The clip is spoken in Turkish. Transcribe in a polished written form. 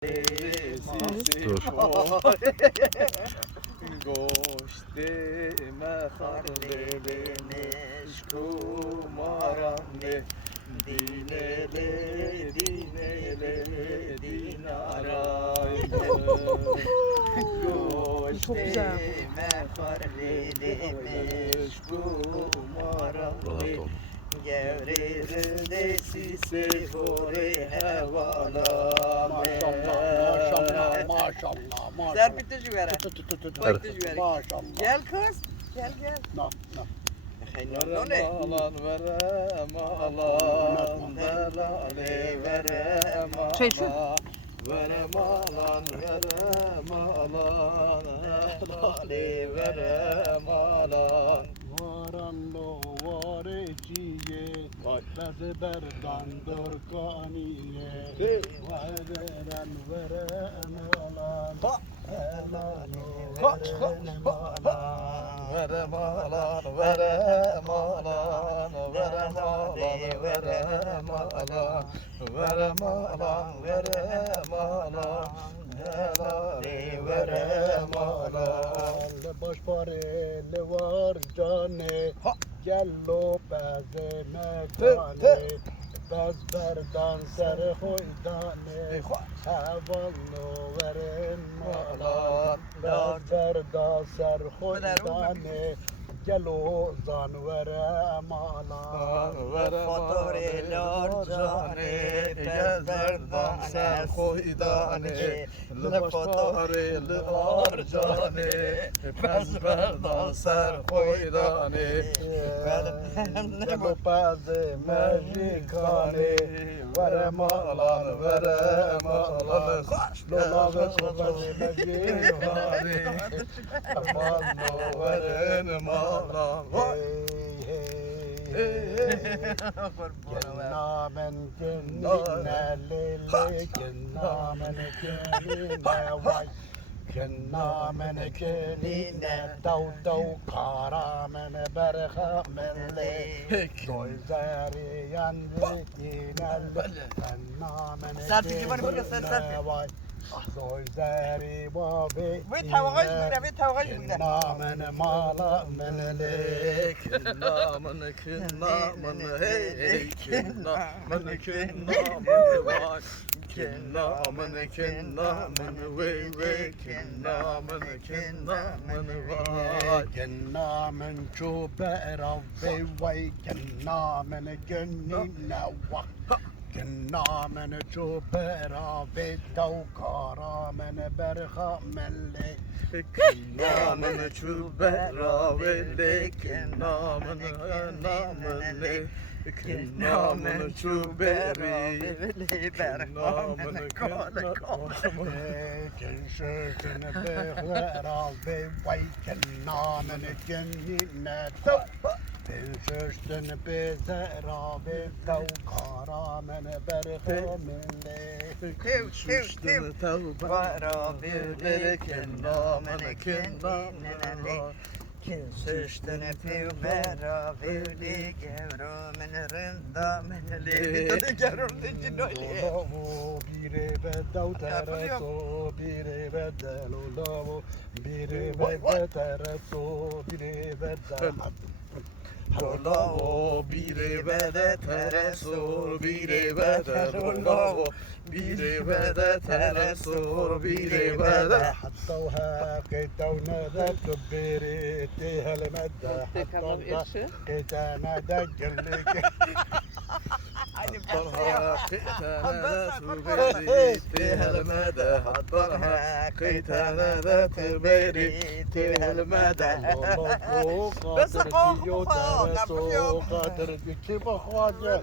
Dur. گشته مخلبنش kumaranne dinele dinarayne گشته مخلبنش kumaranne Gevririnde sisi hore hevalame Maşallah. Serpil de jüvere. Bak da jüvere. Maşallah. Gel kız. Gel. No. No ne? Malan vere malan delale vere malan Çay içiyor. Vere malan vere malan delale vere malan Varando vareciye Bezı berdan dorkaniye Veren veren alan Helalo veren alan Vere malan vere malan vere malan vere malan Vere malan vere malan helali vere malan Baş pareli var cane Gello beze mekane Bez berdan ser hoydane Hevallo veren malan Bez berdan ser hoydane Gelo zan vere malan Vere Fotoğraflar cane, Gezerdan ser koydane Fotoğraflar cane Gezerdan ser koydane Gelo beze mekane Vere malan vere malan Lola ve beze mekane Amanno veren malan Kennamen kendine lele Kennamen kendine vay Kennamen kendine dav Karamen berhamelle Gözleri yanvetine Kennamen Serpil, var burada, sen Serpil. kendine vay Gözleri Ve tavagaj buyla, ve tavagaj buyla. Kennamen mala menele Kınnamını hey Kınnamını vay Kınnamını vey Kınnamını vay Kennamen çubera vey Kennamen gönlüne vak Kennamen çubera ve tavkaramen berhamelle Kınnamını çubera vele Kınnamını Kınnamını çuberi Kınnamını Kenşökün behvera ve vay Kennamen gönlüne Kenşökün bezera ve tavkaramen berhamelle Suçtunu tavbara verlere Kınnamını Kin söstene pevbera veli gevrumen rındamen levi tadı gevrumen cinoli. Lavo bire bedav tereso bire bedelo lavo bire betereso bire bedel Lavo bire vede teresur bire vede Lavo bire vede teresur bire vede حطوها قيتونا ذاك بريتي هالمدة حطوها قيتانا دقر لك حضرها قيتانا تبريتي هالمدى حضرها قيتانا تبريتي هالمدى قادر بيو ترسو قادر بكيف خواجه